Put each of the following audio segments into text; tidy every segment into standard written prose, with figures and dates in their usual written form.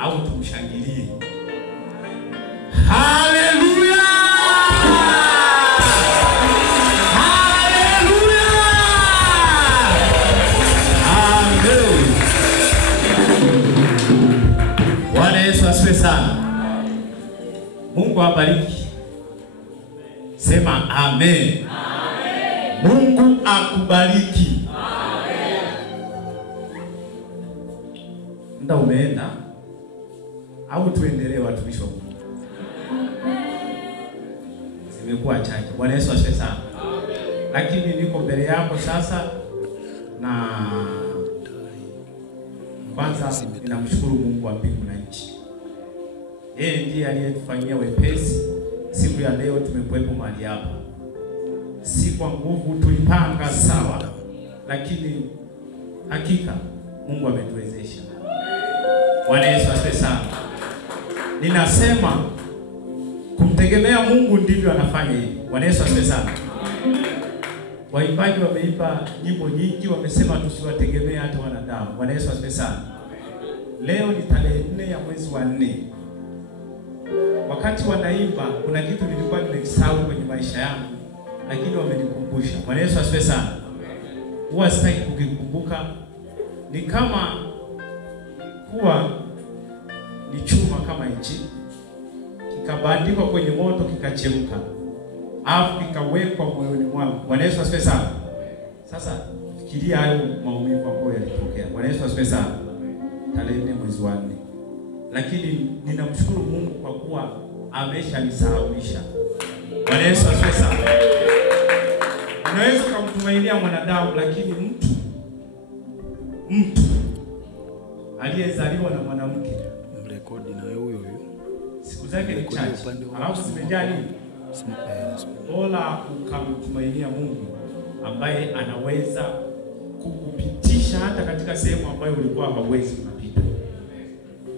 au tumshangilie. Haleluya! Haleluya! Amen. Bwana Yesu asifiwe sana. Mungu awabariki. Sema amen. Amen. Mungu akubariki. Amen. Nda umeenda au tuendelee watumishi wa Mungu? Zimekuwa chache. Bwana Yesu asifiwe sana. Amen. Lakini niko mbele yako sasa, na kwanza ninamshukuru Mungu wa mbingu na nchi. Yeye ndiye aliyetufanyia wepesi. Siku ya leo tumekuwepo mahali hapa. Si kwa nguvu tulipanga sawa, lakini hakika Mungu ametuwezesha. Bwana Yesu asifiwe sana. Ninasema kumtegemea Mungu ndivyo anafanya hivi. Bwana Yesu asifiwe sana. Waimbaji wameimba nyimbo nyingi, wamesema tusiwategemee hata wanadamu. Bwana Yesu asifiwe sana. Leo ni tarehe 4 ya mwezi wa 4. Wakati wanaimba kuna kitu nilikuwa nimekisahau kwenye maisha yangu, lakini wamenikumbusha. Bwana Yesu asifiwe sana. Huwa sitaki kukikumbuka. Ni kama kuwa ni chuma kama hichi, kikabandikwa kwenye moto kikachemka, afu kikawekwa moyoni mwangu. Bwana Yesu asifiwe sana. Sasa fikiria hayo maumivu ambayo yalitokea. Bwana Yesu asifiwe sana. Tarehe 4 mwezi wa 4. Lakini ninamshukuru Mungu kwa kuwa ameshanisahaulisha. Bwana Yesu asifiwe sana. Unaweza kumtumainia mwanadamu, lakini mtu aliyezaliwa na mwanamke, mrekodi na huyo siku zake ni chache, alafu zimejaa nini? Bora ukamtumainia Mungu ambaye anaweza kukupitisha hata katika sehemu ambayo ulikuwa hauwezi kupita.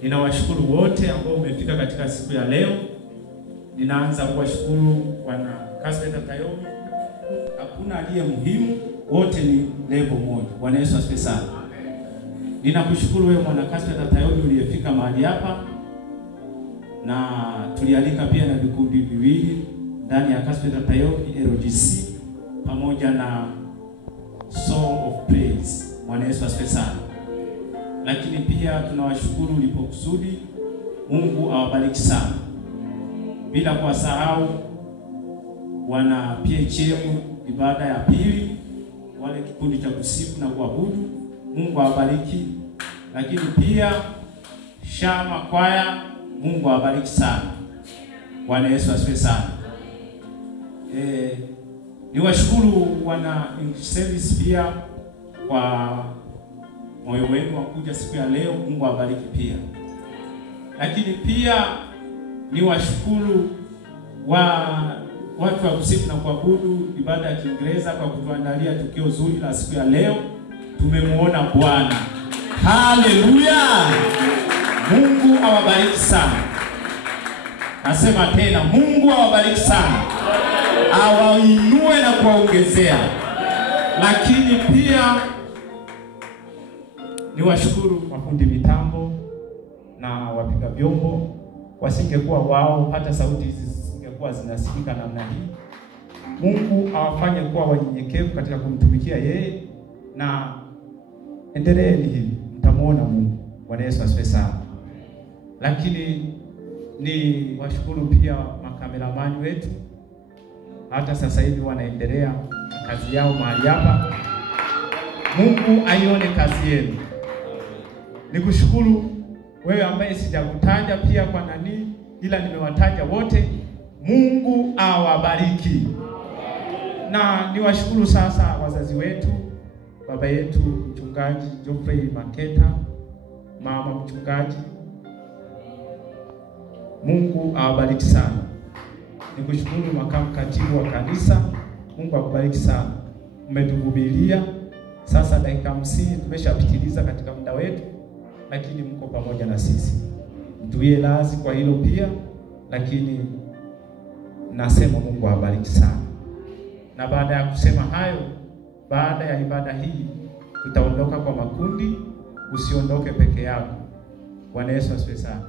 Ninawashukuru wote ambao umefika katika siku ya leo. Ninaanza kuwashukuru Bwana Kasweta Tayomi. Hakuna aliye muhimu, wote ni level moja. Bwana Yesu asifiwe sana. Ninakushukuru wewe Bwana Kasweta Tayomi uliyefika mahali hapa, na tulialika pia na vikundi viwili ndani ya Kasweta Tayomi, LGC pamoja na Song of Praise. Bwana Yesu asifiwe sana. Lakini pia tunawashukuru ulipokusudi. Mungu awabariki sana. Bila kuwasahau wana PHM ibada ya pili, wale kikundi cha kusifu na kuabudu. Mungu awabariki. Lakini pia Shama kwaya, Mungu awabariki sana. Bwana Yesu asifiwe sana. Niwashukuru wana English service pia kwa moyo wenu wa kuja siku ya leo. Mungu awabariki pia. Lakini pia niwashukuru watu wa kusifu na kuabudu ibada ya Kiingereza kwa kutuandalia tukio zuri la siku ya leo. Tumemuona Bwana. Haleluya! Mungu awabariki sana. Nasema tena, Mungu awabariki sana. Awainue na kuwaongezea. Lakini pia niwashukuru mafundi mitambo na wapiga vyombo. Wasingekuwa wao, hata sauti hizi zisingekuwa zinasikika namna hii. Mungu awafanye kuwa wanyenyekevu katika kumtumikia yeye, na endeleeni hivi, mtamuona Mungu. Bwana Yesu asifiwe sana. Lakini ni washukuru pia makameramani wetu, hata sasa hivi wanaendelea kazi yao mahali hapa. Mungu aione kazi yenu. Nikushukuru wewe ambaye sijakutaja pia kwa nani, ila nimewataja wote. Mungu awabariki. Na niwashukuru sasa wazazi wetu, baba yetu mchungaji Geoffrey Maketa, mama mchungaji. Mungu awabariki sana. Nikushukuru makamu katibu wa kanisa. Mungu akubariki sana. Umetuvumilia. Sasa dakika 50 tumeshapitiliza katika muda wetu, lakini mko pamoja na sisi. Mtuwie lazi kwa hilo pia, lakini nasema Mungu awabariki sana. Na baada ya kusema hayo, baada ya ibada hii tutaondoka kwa makundi. Usiondoke peke yako. Bwana Yesu asifiwe sana.